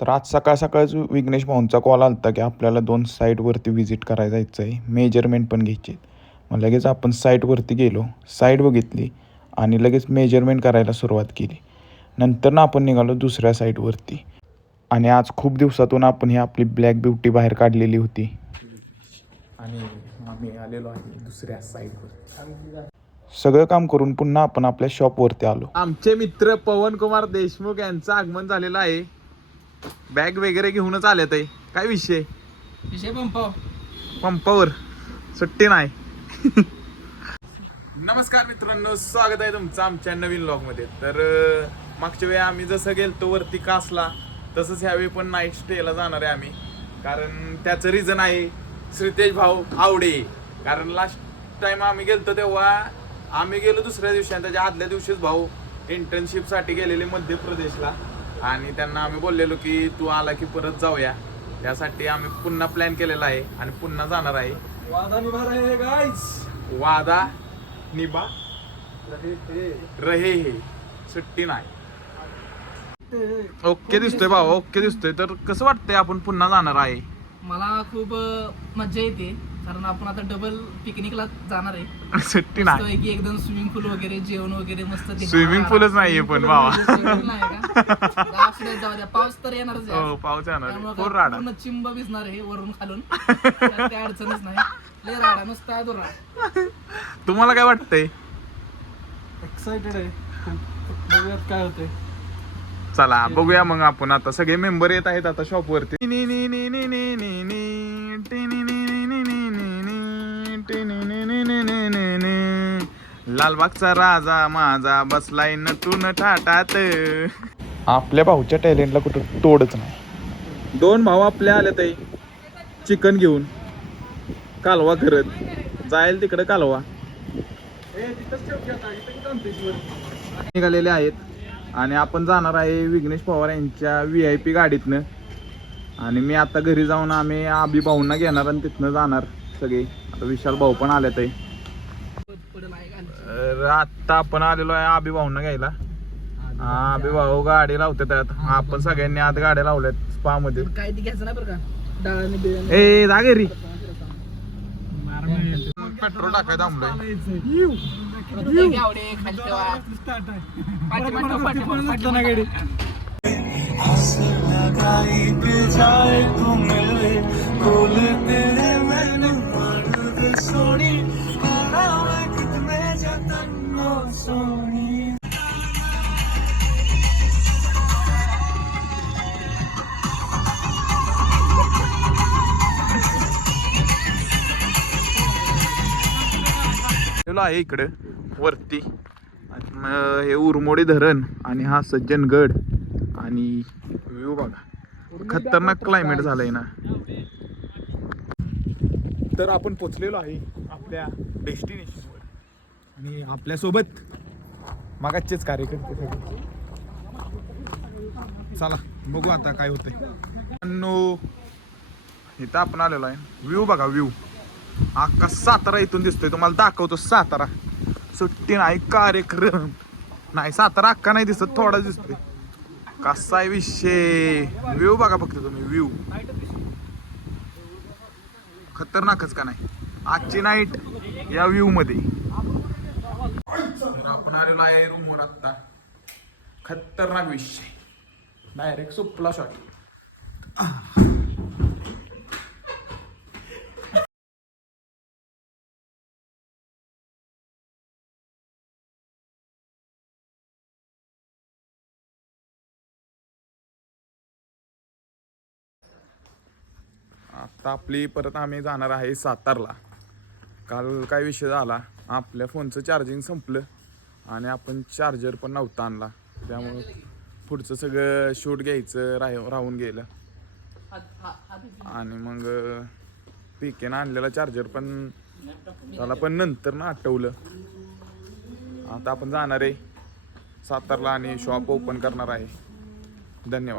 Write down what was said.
तर आज सकाळ सकाळच विघ्नेश भाऊंचा कॉल आला होता की आपल्याला 2 साईटवरती व्हिजिट करायला जायचं आहे, मेजरमेंट पण घ्यायचे आहेत. मग लगेच आपण साईटवरती गेलो, साईट बघितली आणि लगेच मेजरमेंट करायला सुरुवात केली. नंतर ना आपण निघालो दुसऱ्या साईटवरती आणि आज खूप दिवसातून आपण ही आपली ब्लॅक ब्युटी बाहेर काढलेली होती आणि आम्ही आलेलो आहे दुसऱ्या साईटवर. सगळं काम करून पुन्हा आपण आपल्या शॉपवरती आलो. आमचे मित्र पवन कुमार देशमुख यांचं आगमन झालेलं आहे. बॅग वगैरे घेऊनच आलेत आहे. काय विषय पंपावर सुट्टी नाही. नमस्कार मित्रांनो, स्वागत आहे तुमचं आमच्या नवीन व्लॉग मध्ये. तर मागच्या वेळी आम्ही जसं गेलतो वरती कासला तसंच ह्यावेळी पण नाईट स्टेला जाणार आहे आम्ही. कारण त्याचं रिझन आहे श्रीतेज भाऊ आवडे. कारण लास्ट टाइम आम्ही गेलतो तेव्हा आम्ही गेलो दुसऱ्या दिवशी आणि त्याच्या आदल्या दिवशीच भाऊ इंटर्नशिपसाठी गेलेले मध्य प्रदेशला आणि त्यांना आम्ही बोललेलो की तू आला की परत जाऊया. त्यासाठी आम्ही पुन्हा प्लॅन केलेला आहे आणि पुन्हा जाणार आहे. वादा निभा रहे गाइस, वादा निभा रहे हे, सुट्टी नाही. ओके दिसतोय भाऊ, ओके दिसतोय. तर कसं वाटतंय आपण पुन्हा जाणार आहे? मला खूप मजा येते कारण आपण आता डबल पिकनिकला जाणार आहे. सुट्टी नाही की एकदम स्विमिंग पूल वगैरे जेवण वगैरे मस्त. स्विमिंग पूलच नाहीये पण बाबा. जाऊ द्या, पाऊस तर येणारच आहे. हो पाऊस येणार, पूर्ण चिंब भिजणार आहे वरून खालून. त्या अडचणच नाही, लय राडा नुसता राडा. तुम्हाला काय वाटतंय? एक्साइटेड आहे, बघूयात काय होतंय. चला बघूया मग. आपण आता सगळे मेंबर येत आहेत आता शॉप वरती. लालबागचा राजा माझा बसलाय नटून ठाटात. आपल्या भाऊच्या टॅलेंटला कुठं तोडच नाही. 2 भाऊ आपल्या आले ताई चिकन घेऊन कालवा करत जाईल तिकडे कालवा निघालेले आहेत आणि आपण जाणार आहे विघ्नेश पवार यांच्या VIP गाडीतनं. आणि मी आता घरी जाऊन आम्ही आबी भाऊंना घेणार आणि तिथनं जाणार सगळे. आता विशाल भाऊ पण आलेत आहे. आता आपण आलेलो आहे आबी भाऊंना घ्यायला. आबी भाऊ गाडी लावतात. आपण सगळ्यांनी आत गाड्या लावल्यात स्पा मध्ये. काय ती घ्यायचं ना बरं का, ए जा घरी. पेट्रोल टाकायचं थांबलोय. आहे इकडे वरती हे उरमोडी धरण आणि हा सज्जनगड आणि व्ह्यू बघा. खतरनाक क्लायमेट झालंय ना. तर आपण पोचलेलो आहे आपल्या डेस्टिनेशनवर आणि आपल्यासोबत मागाचेच कार्यकर्ते सगळे. चला बघू आता काय होतंय. इथं आपण आलेलो आहे. व्ह्यू बघा, व्ह्यू अख्खा सातारा इथून दिसतोय. तुम्हाला दाखवतो सातारा. सुट्टी नाही, कार्यक्रम नाही. सातारा अख्खा नाही दिसत, थोडा दिसतोय. कसा आहे विषय. व्ह्यू बघा फक्त तुम्ही, व्ह्यू खतरनाकच का नाही. आजची नाईट या व्ह्यू मध्ये. तर आपण आलेलो आहे रूमवर आत्ता. खतरनाक विषय, डायरेक्ट सुपला शॉट. आता आपली परत आम्ही जाणार आहे सातारला. काल काय विषय झाला, आपल्या फोनचं चार्जिंग संपलं आणि आपण चार्जर पण नव्हता आणला. त्यामुळं पुढचं सगळं शूट घ्यायचं राहून गेलं. आणि मग PKनं आणलेला चार्जर पण त्याला पण नंतर ना आठवलं. आता आपण जाणार आहे सातारला आणि शॉप ओपन करणार आहे. धन्यवाद.